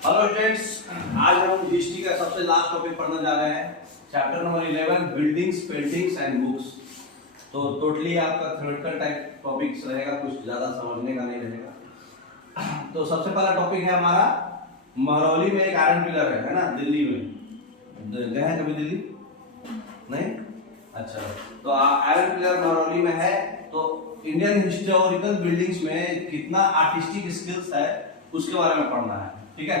Hello students, आज हम history का सबसे लास्ट टॉपिक पढ़ने जा रहे हैं। Chapter number 11 buildings, paintings and books. तो टोटली आपका थ्योरेटिकल टाइप टॉपिक्स रहेगा, कुछ ज़्यादा समझने का नहीं रहेगा। तो सबसे पहला टॉपिक है हमारा महरौली में एक आयरन पिलर है ना, दिल्ली में। गए हैं कभी दिल्ली? नहीं? अच्छा, तो आयरन पिलर महरौली में है। तो इंडियन हिस्टोरिकल बिल्डिंग्स में कितना आर्टिस्टिक स्किल्स है उसके बारे में पढ़ना है, ठीक है।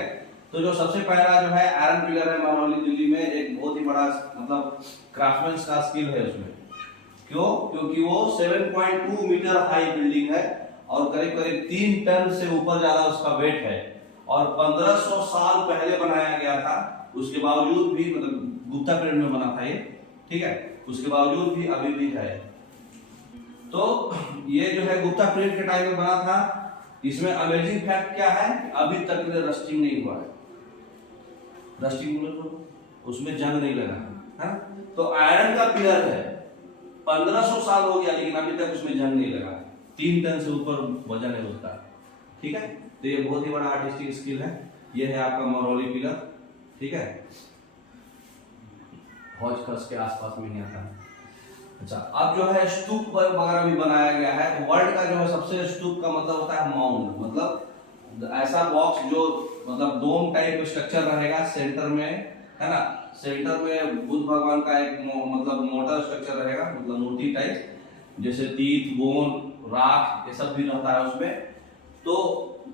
तो जो सबसे पहला जो है आयरन पिलर है महरौली दिल्ली में, एक बहुत ही बड़ा मतलब क्राफ्टमैन का स्किल है उसमें। क्यों? क्योंकि वो 7.2 मीटर हाई बिल्डिंग है और करीब करीब 3 टन से ऊपर ज्यादा उसका वेट है और 1500 साल पहले बनाया गया था। उसके बावजूद भी मतलब गुप्ता पीरियड में बना था ये, ठीक है। उसके बावजूद भी अभी भी है। तो ये जो है गुप्ता पीरियड के टाइम में बना था। इसमें अमेजिंग फैक्ट क्या है, अभी तक में रस्टिंग नहीं हुआ है। रस्टिंग मतलब उसमें जंग नहीं लगा है। तो आयरन का पिलर है, 1500 साल हो गया लेकिन अभी तक उसमें जंग नहीं लगा। 3 टन से ऊपर वजन है उसका, ठीक है। तो ये बहुत ही बड़ा आर्टिस्टिक स्किल है। ये है आपका महरौली पिलर, ठीक है। हौज खस के आसपास में नहीं आता। अच्छा, अब जो है स्तूप वगैरह भी बनाया गया है। वर्ल्ड का जो है सबसे स्तूप का मतलब होता है माउंड, मतलब ऐसा बॉक्स जो मतलब डोम टाइप स्ट्रक्चर रहेगा सेंटर में, है ना। सेंटर में बुद्ध भगवान का एक मतलब मोटा स्ट्रक्चर रहेगा, मतलब मूर्ति टाइप, जैसे तीत, बोन, राख ये सब भी रहता है उसमें। तो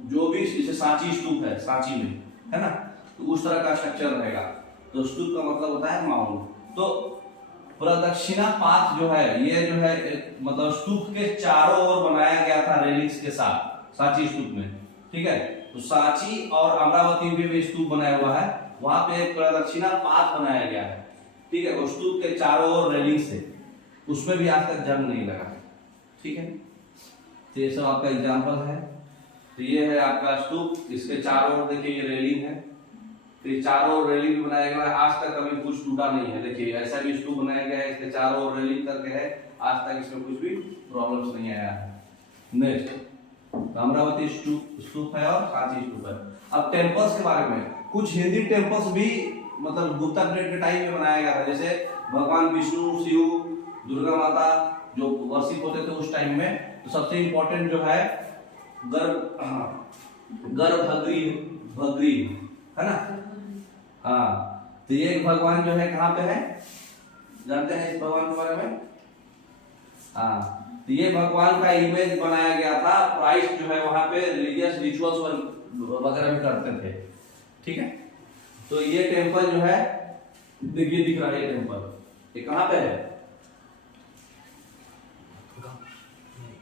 जो भी जैसे सांची स्तूप है, सांची में है ना, तो उस तरह का स्ट्रक्चर रहेगा। तो स्तूप का मतलब होता है माउंड। तो प्रदक्षिणा पाथ जो है, ये जो है मतलब स्तूप के चारों ओर बनाया गया था रेलिंग्स के साथ, सांची स्तूप में, ठीक है। तो सांची और अमरावती में भी स्तूप बनाया हुआ है, वहां पे एक प्रदक्षिणा पाथ बनाया गया है, ठीक है। वो स्तूप के चारों ओर रेलिंग से, उसमें भी आज तक जंग नहीं लगा, ठीक है। तो ये सब आपका एग्जाम्पल है। तो ये है आपका स्तूप, इसके चारों ओर देखिए ये रेलिंग है। तो ये चारों ओर रेलिंग भी बनाया गया है, आज तक कभी कुछ टूटा नहीं है। देखिए ऐसा भी स्तूप बनाया गया है, इसके चारों ओर रेलिंग करके है, आज तक इसमें कुछ भी प्रॉब्लम्स नहीं आया है। नेक्स्ट अमरावती स्तूप है और सांची स्तूप है। अब टेम्पल्स के बारे में, कुछ हिंदी टेम्पल्स भी मतलब गुप्ता पीरियड के टाइम में बनाया गया था। जैसे भगवान विष्णु, शिव, दुर्गा माता जो वर्शिप होते थे उस टाइम में। तो सबसे इंपॉर्टेंट जो है गर्भगृह है ना। हाँ, तो ये भगवान जो है कहाँ पे है, जानते हैं इस भगवान के बारे में? हाँ, तो ये भगवान का इमेज बनाया गया था। प्राइस्ट जो है वहां पे रिलीजियस रिचुअल्स वगैरह भी करते थे, ठीक है। तो ये टेम्पल जो है देखिए, दिख रहा है ये टेम्पल, ये कहाँ पे है?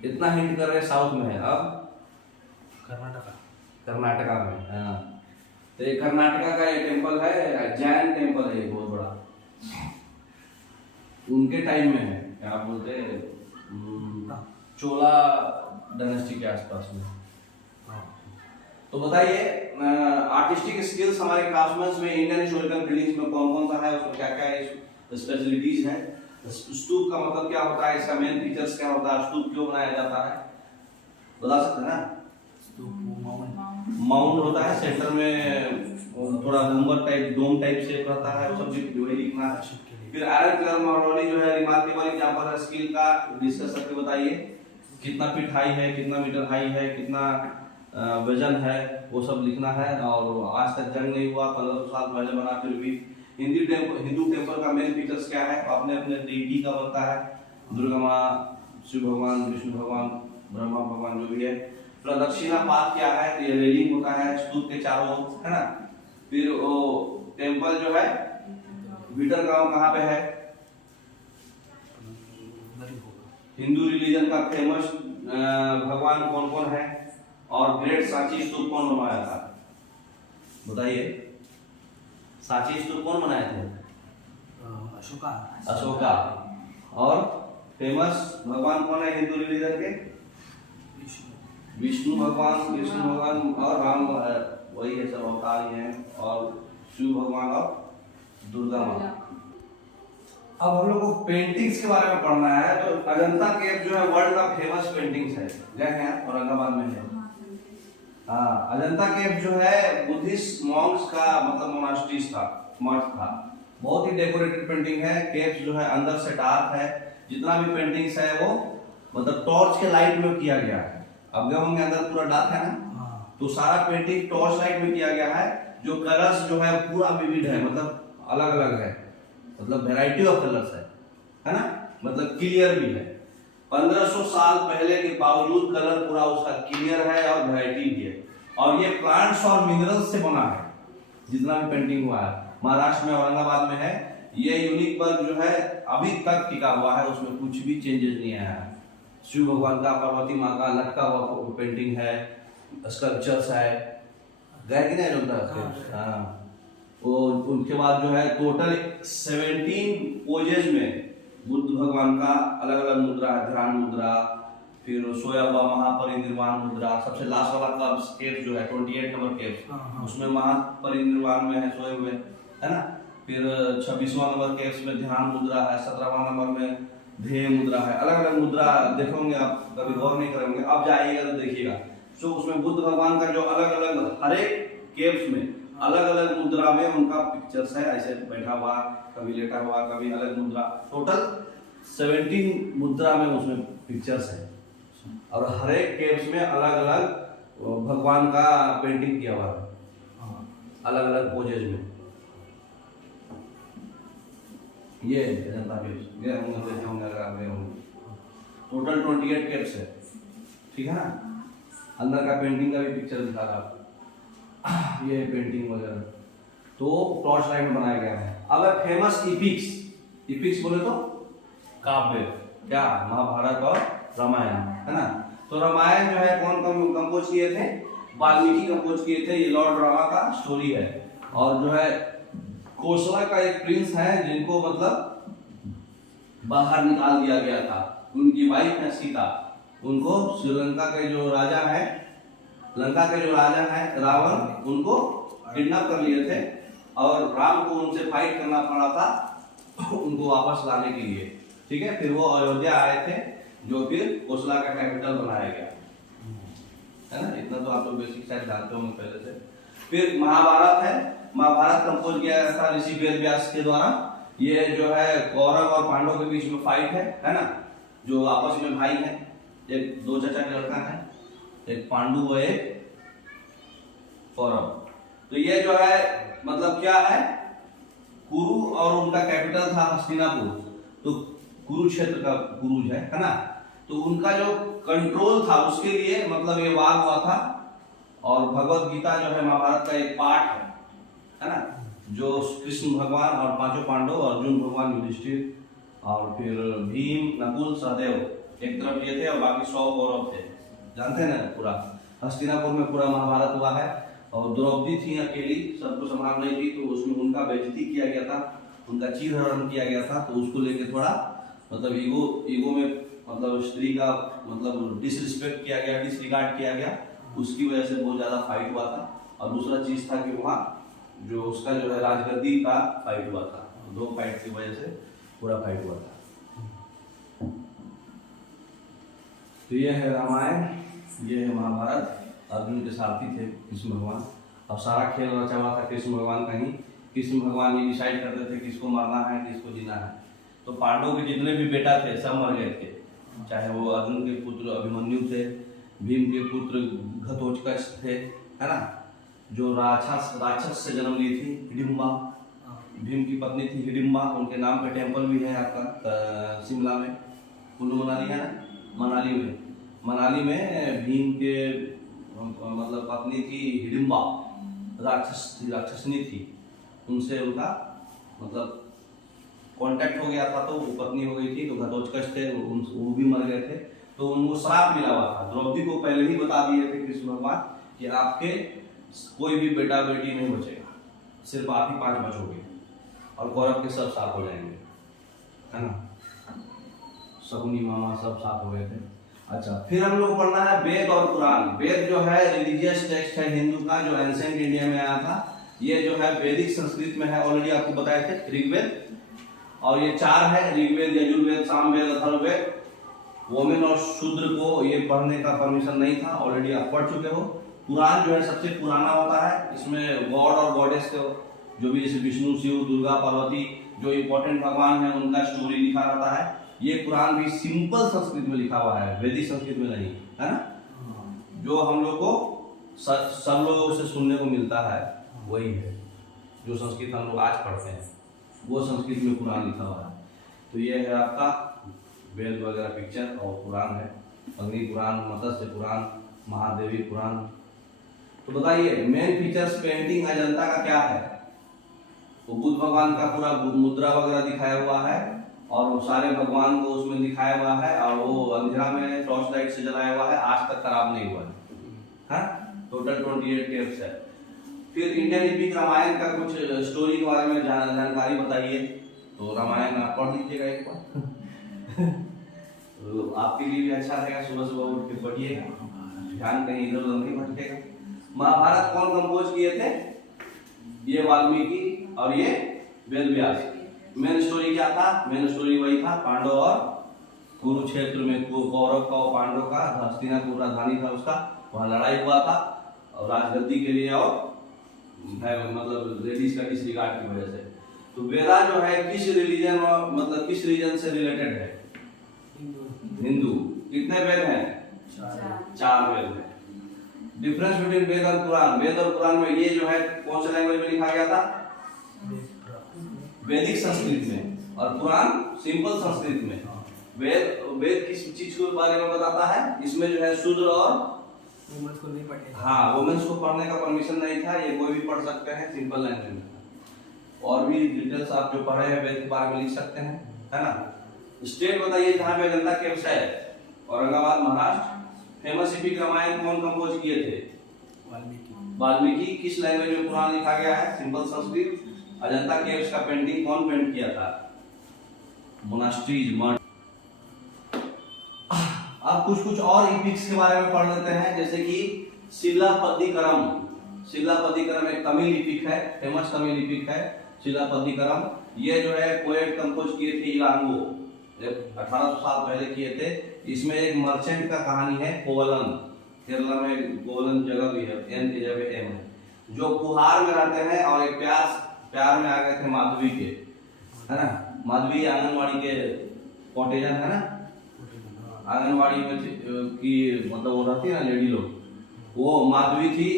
इतना हिंट कर रहे हैं, साउथ में है। अब कर्नाटका में। हाँ, तो ये कर्नाटका का ये टेम्पल है, जैन टेम्पल है, बहुत बड़ा। उनके टाइम में है, क्या बोलते हैं, चोला डायनेस्टी के आसपास में। तो बताइए आर्टिस्टिक स्किल्स हमारे क्राफ्ट्समैन में इंडियन हिस्टोरिकल बिल्डिंग्स में कौन कौन सा है, उसमें क्या क्या स्पेशलिटीज है। स्तूप का मतलब क्या होता है, इसका मेन फीचर्स क्या होता है, स्तूप क्यों बनाया जाता है, बता सकते हैं ना? माउंट होता है, सेंटर में थोड़ा गुंबद टाइप, डोम टाइप शेप रहता है, वो सब वही लिखना है। फिर आयरन पिलर महरौली जो है रिमार्केबल एग्जांपल है स्किल का, डिस्कस करके बताइए कितना फीट हाई है, कितना मीटर हाई है, कितना वजन है, वो सब लिखना है। और आज तक जंग नहीं हुआ, 1500 साल पहले बना। फिर भी हिंदू टेम्पल का मेन फीचर्स क्या है, अपने अपने डीटी का बनता है, दुर्गा माँ, शिव भगवान, विष्णु भगवान, ब्रह्मा भगवान, जो भी है। प्रदक्षिणा पाथ क्या है, ये रेलिंग होता है स्तूप के चारों ओर, है ना। फिर वो टेम्पल जो है भीतर गांव कहाँ पे है, हिंदू रिलीजन का फेमस भगवान कौन कौन है, और ग्रेट सांची स्तूप कौन बनवाया था, बताइए। सांची स्तूप कौन बनाए थे? अशोका। और फेमस भगवान कौन है हिंदू रिलीजन के? विष्णु भगवान और राम, वही है, सब अवतार ही हैं, और शिव भगवान और दुर्गा माँ। अब हम लोग को पेंटिंग्स के बारे में पढ़ना है। तो अजंता केव जो है वर्ल्ड का फेमस पेंटिंग्स है, गए हैं, औरंगाबाद में है। हाँ, अजंता केव जो है बुद्धिस्ट मॉन्क्स का मतलब मोनास्ट्रीज था, मठ था। बहुत ही डेकोरेटेड पेंटिंग है। केव्स जो है अंदर से डार्क है। जितना भी पेंटिंग्स है वो मतलब टॉर्च के लाइट में किया गया है। अब गए होंगे अंदर पूरा डार्क है ना, तो सारा पेंटिंग टॉर्च लाइट में किया गया है। जो कलर्स जो है पूरा विविड है, मतलब अलग अलग है, मतलब वेराइटी ऑफ कलर्स है ना, मतलब क्लियर भी है। 1500 साल पहले के बावजूद कलर पूरा उसका क्लियर है और वैरायटी भी है। और ये प्लांट्स और मिनरल्स से बना है। जितना भी पेंटिंग हुआ है महाराष्ट्र में औरंगाबाद में है। ये यूनिक वर्क जो है अभी तक टिका हुआ है, उसमें कुछ भी चेंजेस नहीं आया है। शिव भगवान का, पार्वती माँ का लटका हुआ पेंटिंग है, स्कल्पचर्स है, गए कि नहीं होता। हाँ, वो उनके बाद जो है टोटल 17 पोजेज में बुद्ध भगवान का अलग अलग मुद्रा है। ध्यान मुद्रा, फिर सोया हुआ महापरिनिर्वाण मुद्रा, सबसे लास्ट वाला केव जो है 28 नंबर केव, उसमें महापरिनिर्वाण में है सोए हुए, है ना। फिर 26वां नंबर केव में ध्यान मुद्रा है, 17वां नंबर में ध्येय मुद्रा है। अलग अलग मुद्रा देखोगे आप, कभी गौर नहीं करेंगे, अब जाइएगा तो देखिएगा। तो उसमें बुद्ध भगवान का जो अलग अलग हर एक केव्स में अलग अलग मुद्रा में उनका पिक्चर्स है। ऐसे बैठा हुआ, कभी लेटा हुआ, कभी अलग मुद्रा, टोटल 17 मुद्रा में उसमें पिक्चर्स है। और हर एक केव्स में अलग अलग भगवान का पेंटिंग किया हुआ है, अलग अलग पोजेज में। ये अजंता केव्स गए होंगे अगर आप गए होंगे। टोटल 28 केव्स है, ठीक है ना। अंदर का पेंटिंग का भी पिक्चर दिखा रहा आपको। ये पेंटिंग वगैरह तो टॉर्च लाइट में बनाया गया है। अब है फेमस इपिक्स। इपिक्स बोले तो काव्य, क्या महाभारत और रामायण, है ना। तो रामायण जो है कौन कंपोज किए थे? वाल्मीकि कंपोज किए थे। ये लॉर्ड रामा का स्टोरी है। और जो है कोसला का एक प्रिंस है जिनको मतलब बाहर निकाल दिया गया था। उनकी वाइफ है सीता, उनको श्रीलंका के जो राजा है, लंका के जो राजा है रावण, उनको किडनैप कर लिए थे और राम को उनसे फाइट करना पड़ा था उनको वापस लाने के लिए, ठीक है। फिर वो अयोध्या आए थे, जो फिर कोसला का कैपिटल बनाया गया, है ना। इतना तो आप लोग बेसिक शायद जानते होंगे पहले से। फिर महाभारत है। महाभारत कंपोज किया था ऋषि वेद व्यास के द्वारा। ये जो है कौरव और पांडव के बीच में फाइट है ना, जो आपस में भाई है। एक दो चाचा के लड़का है, एक पांडु व एक कौरव। तो ये जो है मतलब क्या है, कुरु और उनका कैपिटल था हस्तिनापुर। तो कुरुक्षेत्र का कुरुज है ना। तो उनका जो कंट्रोल था उसके लिए मतलब ये वार हुआ था। और भगवत गीता जो है महाभारत का एक पार्ट है ना, जो कृष्ण भगवान और पांचों पांडव, अर्जुन भगवान, युधिष्ठिर और फिर भीम, नकुल, सहदेव एक तरफ ये थे और बाकी 100 कौरव थे। जानते हैं ना, पूरा हस्तिनापुर में पूरा महाभारत हुआ है। और द्रौपदी थी अकेली, सबको संभाल रही थी, तो उसमें उनका बेइज्जती किया गया था, उनका चीरहरण किया गया था। तो उसको लेके थोड़ा मतलब ईगो में मतलब स्त्री का मतलब डिसरिस्पेक्ट किया गया, डिसरिगार्ड किया गया। उसकी वजह से बहुत ज्यादा फाइट हुआ था। और दूसरा चीज था कि वहाँ जो उसका जो है राजगद्दी का फाइट हुआ था। दो फाइट की वजह से पूरा फाइट हुआ था। तो ये है रामायण, ये है महाभारत। अर्जुन के सारथी थे कृष्ण भगवान। अब सारा खेल रचा हुआ था कृष्ण भगवान का ही। कृष्ण भगवान ये डिसाइड करते थे किसको मारना है, किसको जीना है। तो पांडवों के जितने भी बेटा थे सब मर गए थे, चाहे वो अर्जुन के पुत्र अभिमन्यु थे, भीम के पुत्र घटोत्कच थे, है ना, जो राक्षस से जन्म ली थी हिडिंबा, भीम की पत्नी थी हिडिंबा। उनके नाम पे टेम्पल भी है आपका शिमला में, कुल्लू मनाली है ना, मनाली में भीम के मतलब पत्नी थी हिडिंबा, राक्षसनी थी। उनसे उनका मतलब कांटेक्ट हो गया था, तो वो पत्नी हो गई थी। तो घटोत्कच थे, वो भी मर गए थे। तो उनको श्राप मिला हुआ था। द्रौपदी को पहले ही बता दिए थे कृष्ण भगवान कि आपके कोई भी बेटा बेटी नहीं बचेगा, सिर्फ आप ही 5 बचोगे और कौरव के सब साथ हो जाएंगे, है ना। शकुनी मामा सब साथ हो गए थे। अच्छा, फिर हम लोग पढ़ना है वेद और पुराण। वेद जो है रिलीजियस टेक्स्ट है हिंदू का, जो एंशिएंट इंडिया में आया था। ये जो है वैदिक संस्कृत में है, ऑलरेडी आपको बताए थे, ऋग्वेद। और ये 4 है, ऋग्वेद, यजुर्वेद, सामवेद, अथर्ववेद। वोमेन और शूद्र को ये पढ़ने का परमिशन नहीं था, ऑलरेडी आप पढ़ चुके हो। पुराण जो है सबसे पुराना होता है, इसमें गॉड और गॉडेस के जो भी जैसे विष्णु, शिव, दुर्गा, पार्वती जो इम्पोर्टेंट भगवान है उनका स्टोरी लिखा रहता है। ये पुराण भी सिंपल संस्कृत में लिखा हुआ है, वैदिक संस्कृत में नहीं, है ना। जो हम लोग को सब लोगों से सुनने को मिलता है वही है, जो संस्कृत हम लोग आज पढ़ते हैं वो संस्कृत में पुराण लिखा हुआ है। तो ये है आपका वेद वगैरह पिक्चर और पुराण है, अग्नि पुराण, मत्स्य पुराण, महादेवी पुराण। तो बताइए मेन फीचर्स पेंटिंग अजंता का क्या है? तो बुद्ध भगवान का पूरा मुद्रा वगैरह दिखाया हुआ है और वो सारे भगवान को उसमें दिखाया हुआ है और वो अंधेरा में टॉर्च लाइट से जलाया हुआ है, आज तक खराब नहीं हुआ है। टोटल 28 केव्स है। फिर इंडियन एपिक रामायण का कुछ स्टोरी के बारे में जानकारी बताइए। तो रामायण आप पढ़ लीजिएगा एक बार तो आपके लिए भी अच्छा रहेगा, सुबह सुबह उठ के पढ़िएगा, ध्यान कहीं इधर उधर नहीं भटकेगा। महाभारत कौन कंपोज किए थे? ये वाल्मीकि और ये वेद व्यास। मेन स्टोरी क्या था? मेन स्टोरी वही था, पांडव और कुरुक्षेत्र में कौरव का और पांडव का, हस्तिनापुर राजधानी था उसका, वहाँ लड़ाई हुआ था और राजगद्दी के लिए और मतलब लेडीज का डिसरिगार्ड की वजह से। तो वेदा जो है किस रिलीजन और मतलब किस रीजन से रिलेटेड है? हिंदू। कितने वेद हैं? 4 वेद हैं। डिफरेंस बिटवीन वेद और पुराण। वेद और पुराण में ये जो है कौन से लैंग्वेज में लिखा गया था? वैदिक संस्कृत में, और पुराण सिंपल संस्कृत में। वेद किस चीज के बारे में बताता है? इसमें जो है शूद्र और वुमेन्स को नहीं पढ़ने, हाँ वुमेन्स को पढ़ने का परमिशन नहीं था, ये कोई भी पढ़ सकते हैं, सिंपल लैंग्वेज में। और भी डिटेल्स आप जो पढ़े हैं वेद के बारे में लिख सकते हैं, है ना। स्टेट बताइए जहाँ पे अजंता केव्स है। औरंगाबाद, महाराष्ट्र। फेमस एपिक रामायण कौन कंपोज किए थे? वाल्मीकि। किस लैंग्वेज में पुराण लिखा गया है? सिंपल संस्कृत। अजंता केव्स का पेंटिंग कौन पेंट किया था? मोनास्ट्रीज, मठ। अब कुछ और एपिक्स के बारे में पढ़ लेते हैं, जैसे कि शिलापतिकरम। शिलापतिकरम एक तमिल एपिक है, फेमस तमिल एपिक है शिलापतिकरम। ये जो है पोएट कंपोज किए थे इलांगो, 1800 साल पहले किए थे। इसमें एक मर्चेंट का कहानी है, कोवलम। केरला में कोवलम जगह भी है, एन की जगह एम है, जो कुहार में रहते हैं और एक प्यार में आ गए थे माधवी के, है ना। माधवी आंगनवाड़ी के कॉटेजन है ना, आंगनवाड़ी में की मतलब वो रहती है ना लेडी लोग, वो माधवी थी,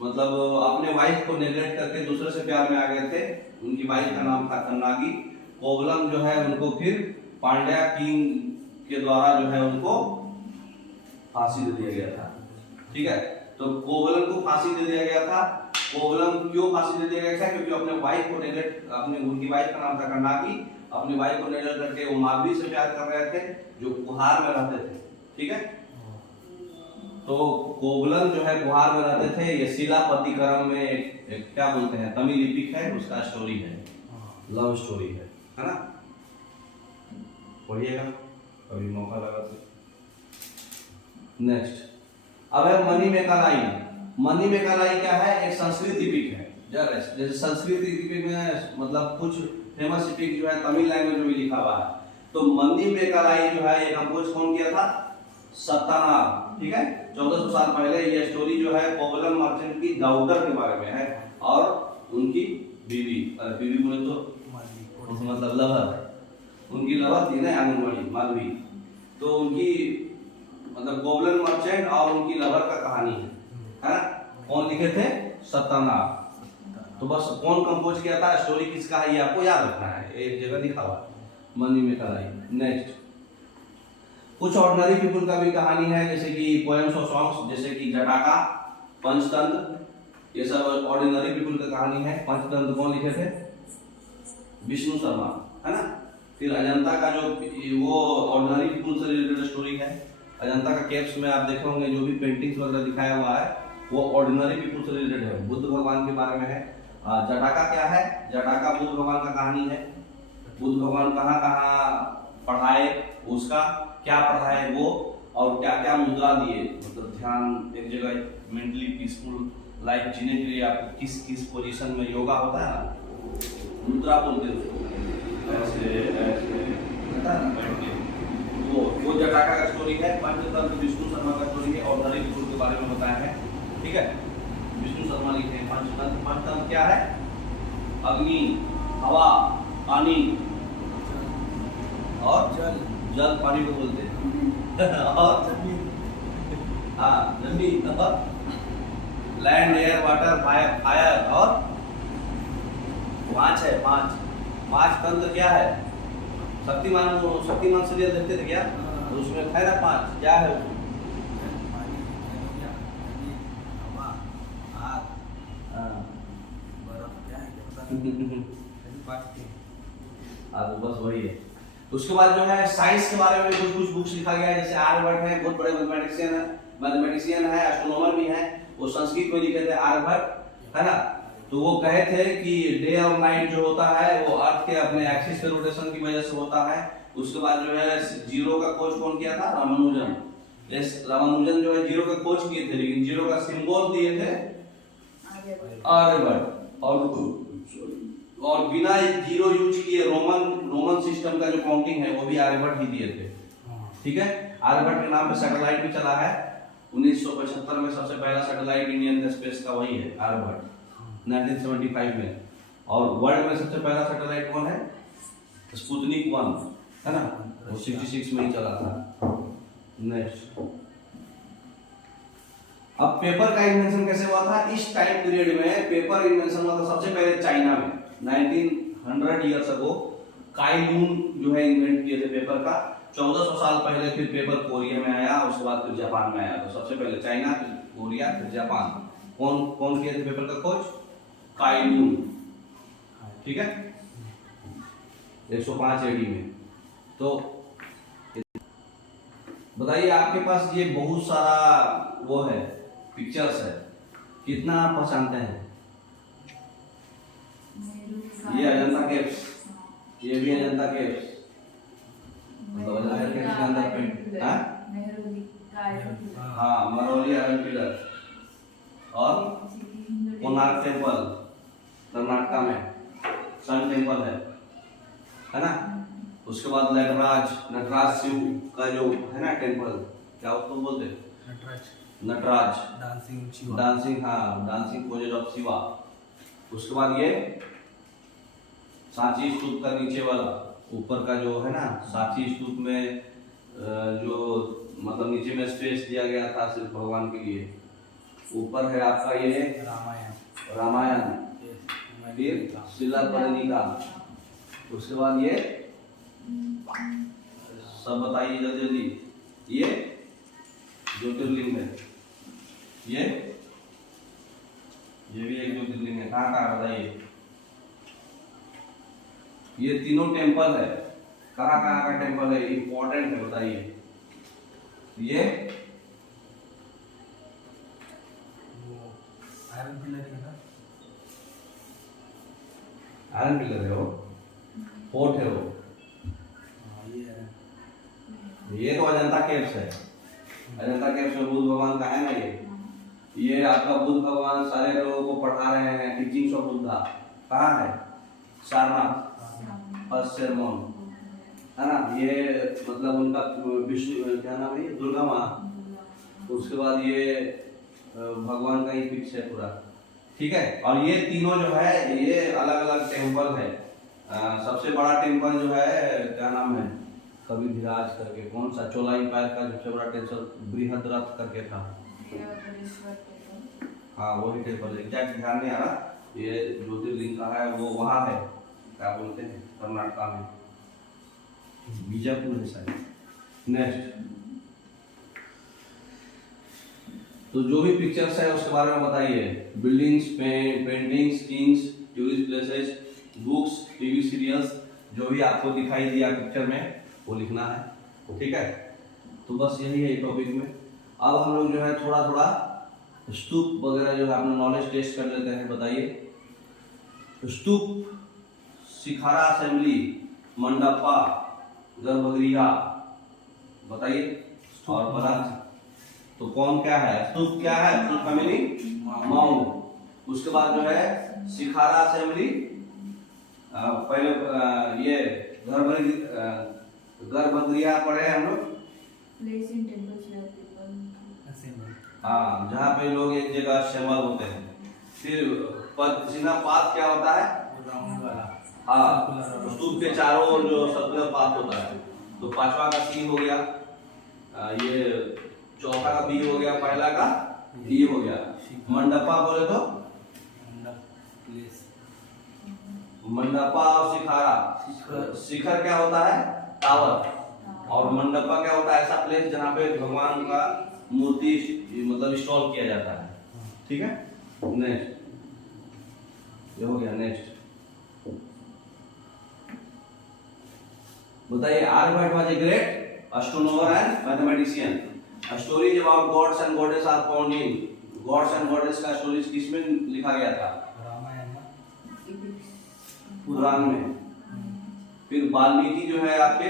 मतलब अपने वाइफ को नेग्लेक्ट करके दूसरे से प्यार में आ गए थे। उनकी वाइफ का नाम था कन्नागी। कोवलम जो है उनको फिर पांड्या किंग के द्वारा जो है उनको फांसी दे दिया गया था, ठीक है। तो कोवलम को फांसी दे दिया गया था। कोवलम क्यों फांसी दे दिया गया था? क्योंकि अपने वाइफ को नेग्लेक्ट, अपने उनकी वाइफ का नाम था कन्नागी, अपनी वाइफ को नेग्लेक्ट करके वो माधवी से प्यार कर रहे थे जो कुहार में रहते थे, ठीक है। तो कोवलम जो है कुहार में रहते थे। ये शिलापतिकरम में एक क्या बोलते हैं तमिल एपिक है, उसका स्टोरी है, लव स्टोरी है ना। पढ़िएगा कभी मौका लगा तो। नेक्स्ट अब है मणिमेकालाई। मणिमेकालाई क्या है? एक संस्कृत एपिक है। जैसे संस्कृत एपिक में मतलब कुछ फेमस एपिक जो है तमिल लैंग्वेज में भी लिखा हुआ है। तो मणिमेकालाई जो है ये कंपोज कौन किया था? सत्तानार, ठीक है। 1400 साल पहले। ये स्टोरी जो है कोवलम मर्चेंट की डॉटर के बारे में है और उनकी बीवी, अरे बीवी बोले तो मतलब लवर, उनकी लवर थी ना आंगनवाड़ी माधवी, तो उनकी मतलब कोवलम मर्चेंट और उनकी लवर का कहानी है ना। कौन लिखे थे? सत्तानार। तो बस कौन कंपोज किया था, स्टोरी किसका है ये आपको याद रखना है, एक जगह लिखा हुआ मणिमेकालाई। नेक्स्ट कुछ ऑर्डिनरी पीपल का भी कहानी है, जैसे कि पोएम्स और सॉन्ग्स, जैसे कि जटाका, पंचतंत्र, ये सब ऑर्डिनरी पीपल का कहानी है। पंचतंत्र कौन लिखे थे? विष्णु शर्मा, है ना। फिर अजंता का जो वो ऑर्डिनरी पीपल से रिलेटेड स्टोरी है। अजंता का केव्स में आप देखे होंगे जो भी पेंटिंग्स वगैरह दिखाया हुआ है वो ऑर्डिनरी पीपल से रिलेटेड है, बुद्ध भगवान के बारे में है। जटाका क्या है? जटाका बुद्ध भगवान का कहानी है। बुद्ध भगवान कहाँ कहाँ पढ़ाए, उसका क्या पढ़ाए वो, और क्या क्या मुद्रा दिए, मतलब ध्यान एक जगह मेंटली पीसफुल लाइफ जीने के लिए आपको किस किस पोजीशन में योगा होता है ना, मुद्रा बोलते हैं ऐसे ऐसे बैठ के, वो जटाका का स्टोरी है। पंचतंत्र विष्णु शर्मा का स्टोरी है और नरेश के बारे में बताया है। ठीक है, विष्णु शर्मा लिखे हैं। पंचतंत्र, पंचतंत्र क्या है? अग्नि, हवा, पानी और जल। जल पानी को बोलते हैं और हाँ जमीन, और लैंड, एयर, वाटर, फायर और पांच है, पांच तंत्र क्या है? शक्तिमान सीरियल देखते थे क्या? तो उसमें था ना पांच, क्या है वो? हाँ तो बस वही है। उसके बाद जो है साइंस के बारे में कुछ बुक्स लिखा गया है, जैसे आर्यभट्ट है, बहुत बड़े मैथमेटिशियन है, एस्ट्रोनॉमर भी है। वो संस्कृत में लिखे थे आर्यभट्ट, है ना। तो वो कहे थे कि डे और नाइट जो होता है वो अर्थ के अपने एक्सिस के रोटेशन की वजह से होता है। उसके बाद जो है जीरो का खोज कौन किया था? रामानुजन। रामानुजन जो है जीरो का खोज किए थे, लेकिन जीरो का सिंबल दिए थे आर्यभट्ट। और बिना जीरो यूज किए रोमन सिस्टम का जो काउंटिंग है वो भी आर्यभट्ट ही दिए थे, ठीक है। आर्यभट्ट के नाम पे सैटेलाइट भी चला है। 1975 में सबसे पहला सैटेलाइट इंडियन स्पेस का वही है, आर्यभट्ट, 1975 में। और वर्ल्ड में सबसे पहला सैटेलाइट कौन है? स्पुतनिक 1, है ना, वो 66 में ही चला था। नेक्स्ट, अब पेपर का इन्वेंशन कैसे हुआ था? इस टाइम पीरियड में पेपर इन्वेंशन हुआ था सबसे पहले चाइना में, 1900 ईयर्स अगो। काई लून जो है इन्वेंट किए थे पेपर का। 1400 साल पहले फिर पेपर कोरिया में आया, उसके बाद फिर जापान में आया। तो सबसे पहले चाइना, फिर कोरिया, फिर जापान। कौन कौन किए थे पेपर का खोज? काई लून, ठीक है, 105 एडी में। तो बताइए, आपके पास ये बहुत सारा वो है, पिक्चर्स है, कितना आप पहचानते हैं? ये अजंता केव्स, ये भी अजंता केव्स, मतलब अजंता केव्स के अंदर पेंट, हाँ मरोली आयरन पिलर, और कोणार्क टेम्पल कर्नाटका में, सन टेम्पल है ना। उसके बाद नटराज शिव का जो है ना टेम्पल, क्या उसको बोलते हैं? नटराज डांसिंग, हाँ डांसिंग पोजेज ऑफ शिवा। उसके बाद ये सांची स्तूप का नीचे वाला, ऊपर का जो है ना, सांची स्तूप में जो मतलब नीचे में स्पेस दिया गया था सिर्फ भगवान के लिए। ऊपर है आपका ये रामायण, फिर शिलापदनिका। उसके बाद ये सब बताइए जल्दी। ये ज्योतिर्लिंग है, ये भी एक ज्योतिर्लिंग है। कहाँ कहाँ बताइए? ये तीनों टेम्पल है, कहाँ कहाँ का टेम्पल है, इंपॉर्टेंट है, बताइए। ये आयरन पिलर है ना, आयरन पिलर है वो, फोर्ट है वो। ये तो अजंता केव्स है। अजंता केव्स में बुद्ध भगवान का है ना ये आपका बुद्ध भगवान सारे लोगों को पढ़ा रहे हैं, टीचिंग्स ऑफ बुद्धा। कहाँ है? सारनाथ, फर्स्ट सेरेमन, है ना। ये मतलब उनका विष्णु, क्या नाम है, दुर्गा माँ। उसके बाद ये भगवान का ही पिक्स है पूरा, ठीक है। और ये तीनों जो है ये अलग अलग टेम्पल है। सबसे बड़ा टेम्पल जो है, क्या नाम है, कविधिराज करके, कौन सा, चोला एम्पायर का सबसे बड़ा टेम्पल बृहद्रथ करके था। हाँ वही टेम्पल, एग्जैक्ट ध्यान नहीं आ रहा। ये ज्योतिर्लिंग का है, वो वहाँ है, क्या बोलते हैं, कर्नाटका में, बीजापुर है शायद। नेक्स्ट, तो जो भी पिक्चर्स है उसके बारे में बताइए। Buildings, paintings, kings, tourist places, books, TV serials, जो भी आपको दिखाई दिया पिक्चर में वो लिखना है, ठीक है। तो बस यही है टॉपिक में। अब हम लोग जो है थोड़ा थोड़ा स्तूप वगैरह जो है अपना नॉलेज टेस्ट कर लेते हैं। बताइए, स्तूप, शिखारा असेंबली, मंडपा, गर्भगृह, बताइए। और बना तो कौन क्या है? स्तूप क्या है? स्तूप का मीनिंग माउंट। उसके बाद जो है शिखारा असेंबली, पहले ये गर्भगृह पढ़े हम लोग, place in temples where people हाँ, जहाँ पे लोग एक जगह असेंबल होते हैं। फिर पदचिन्ह पाथ क्या होता है? राउंड वाला। हाँ, स्तूप के चारों ओर जो सर्कुलर पाथ होता है। तो पांचवा का सी हो गया, ये चौथा का बी हो गया, पहला का ई हो गया। मंडपा बोले तो मंडपा और शिखारा। शिखर क्या होता है? टावर। और मंडपा क्या होता है? ऐसा प्लेस जहाँ पे भगवान का मूर्ति मतलब इंस्टॉल किया जाता है। ठीक है, नेक्स्ट ये हो गया। नेक्स्ट बताइए, Aryabhata was a great astronomer and mathematician. A story about gods and goddess are found in gods and goddess का स्टोरीज किसमें लिखा गया था? पुराण में। फिर वाल्मीकि जो है आपके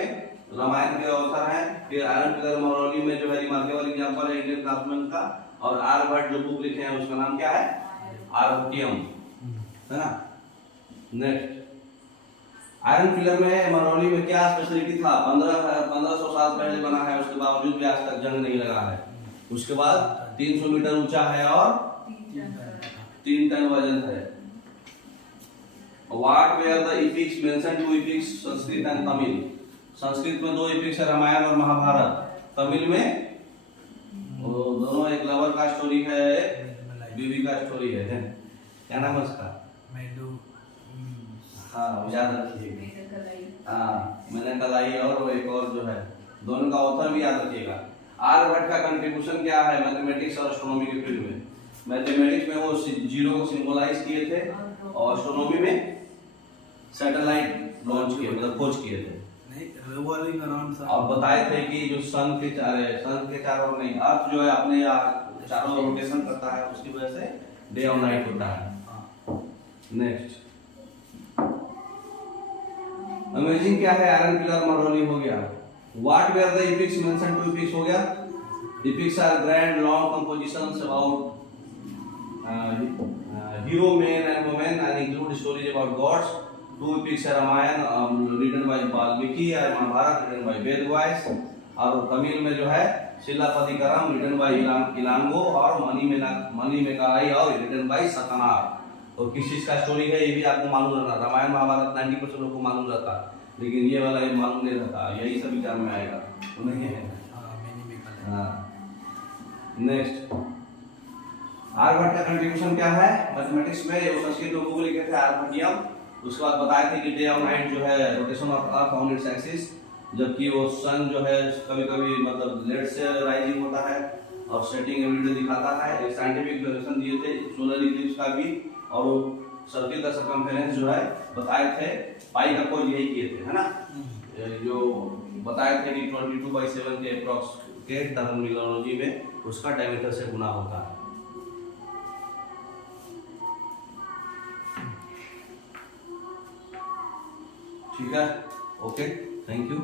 रामायण के ऑथर हैं। फिर आयरन पिलर महरौली में जो है रिमार्केबल एग्जांपल है इंडियन क्राफ्ट्समैन का। और आर्यभट्ट जो बुक लिखे हैं उसका नाम क्या है? आर्यभट्टियम, है ना। नेक्स्ट, आयरन पिलर में महरौली में क्या स्पेशलिटी था? 1500 साल पहले बना है, उसके बावजूद भी आज तक जंग नहीं लगा है। उसके बाद 300 मीटर ऊंचा है और 3 टन वजन है। What were the epics mentioned? 2 epics, Sanskrit and Tamil. Sanskrit में 2 epics है, रामायण और महाभारत। तमिल में दोनों एक लवर का स्टोरी है, एक बीवी का स्टोरी है। क्या नाम है उसका? हाँ, याद रखिएगा। हाँ, मैंने कलाई और वो एक और जो है, दोनों का ऑथर भी याद रखिएगा। आर्यभट्ट का कंट्रीब्यूशन क्या है मैथमेटिक्स और एस्ट्रोनॉमी के फील्ड में? मैथमेटिक्स में वो जीरो को सिंबलाइज किए थे और एस्ट्रोनॉमी में सैटेलाइट लॉन्च किए, मतलब खोज किए थे। और बताए थे कि जो सन के चारों नहीं, अर्थ जो है अपने चारों रोटेशन करता है, उसकी वजह से डे और नाइट होता है। नेक्स्ट, अमेजिंग क्या है? आयरन पिलर महरौली हो गया। What were the epics mention? 2 epics हो गया। Epics are grand long compositions about hero men and women and include stories about gods. 2 epics है रामायण written by वाल्मीकि और महाभारत written by वेद व्यास। और तमिल में जो है शिलापतिकरम written by इलांगो और मणिमेकालाई और written by सतनार। तो किस चीज का स्टोरी है ये भी आपको मालूम रहना। रामायण महाभारत 90% लोगों को मालूम रहता, लेकिन ये वाला ये मालूम नहीं रहता। यही सब एग्जाम में आएगा, तो नहीं है। हाँ, नेक्स्ट, आर्यभट्ट का कंट्रीब्यूशन क्या है मैथमेटिक्स में? वो संस्कृत में बुक लिखे थे आर्यभट्टियम। उसके बाद बताए थे कि डे और नाइट जो है rotation of earth on its axis, जबकि वो सन जो है कभी-कभी मतलब लेट से राइजिंग होता है और सेटिंग एवरीडे दिखाता है। एक साइंटिफिक ड्यूरेशन दिए थे सोलर इक्लिप्स का भी, और सर्किल का सरकमफेरेंस जो है बताए थे। पाई का खोज यही किए थे, है ना। जो बताए थे कि 22/7 के अप्रॉक्स के टर्मिनोलॉजी में उसका डायमीटर से गुना होता है। ठीक है, ओके, थैंक यू।